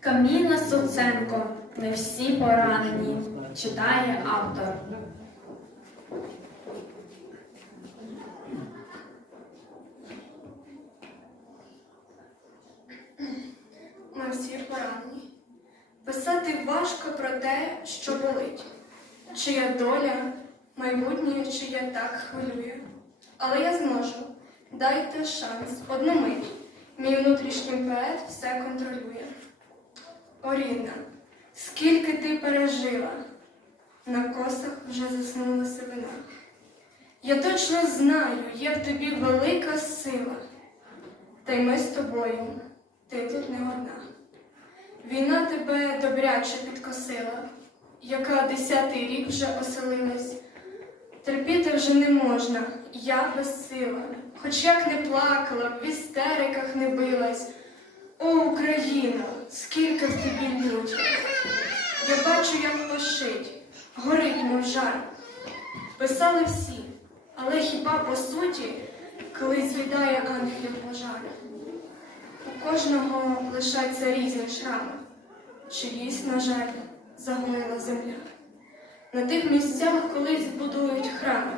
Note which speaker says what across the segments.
Speaker 1: Каміна Суценко. Не всі поранені. Читає автор.
Speaker 2: Ми всі поранені. Писати важко про те, що болить. Чия доля, майбутнє, чия так хвилює. Але я зможу. Дайте шанс, одну мить. Мій внутрішній поет все контролює. Оріна, скільки ти пережила, на косах вже заснула сивина. Я точно знаю, є в тобі велика сила. Та й ми з тобою, ти тут не одна. Війна тебе добряче підкосила, яка десятий рік вже оселилась. Терпіти вже не можна, я безсила, хоч як не плакала, в істериках не билась. О, Україна, скільки в тобі лютів! Я бачу, як пошить, горить, мов жар. Писали всі, але хіба по суті, коли з'їдає ангелів пожар? У кожного лишаться різні шрами, чиїсь, на жаль, загоїла земля. На тих місцях колись будують храми,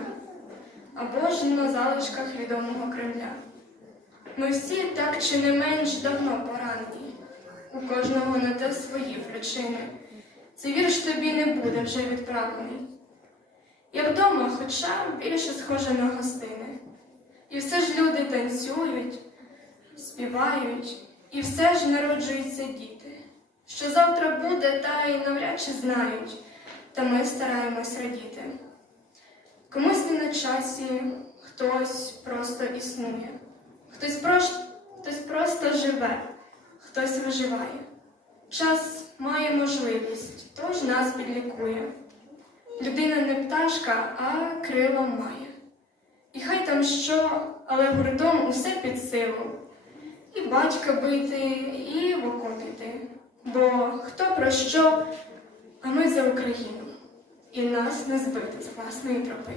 Speaker 2: або ж на залишках відомого Кремля. Ми всі так чи не менш давно поранені, у кожного на те свої причини. Цей вірш тобі не буде вже відправлений. Я вдома, хоча більше схожа на гостини. І все ж люди танцюють, співають, і все ж народжуються діти. Що завтра буде, та й навряд чи знають, та ми стараємось радіти. Комусь не на часі, хтось просто існує, хтось, прош- хтось просто живе, хтось виживає. Час має можливість, тож нас підлікує. Людина не пташка, а крило має. І хай там що, але гуртом усе під силу. І батька бити, і в окоп іти. Бо хто про що, а ми за Україну. І нас не збити з власної тропи.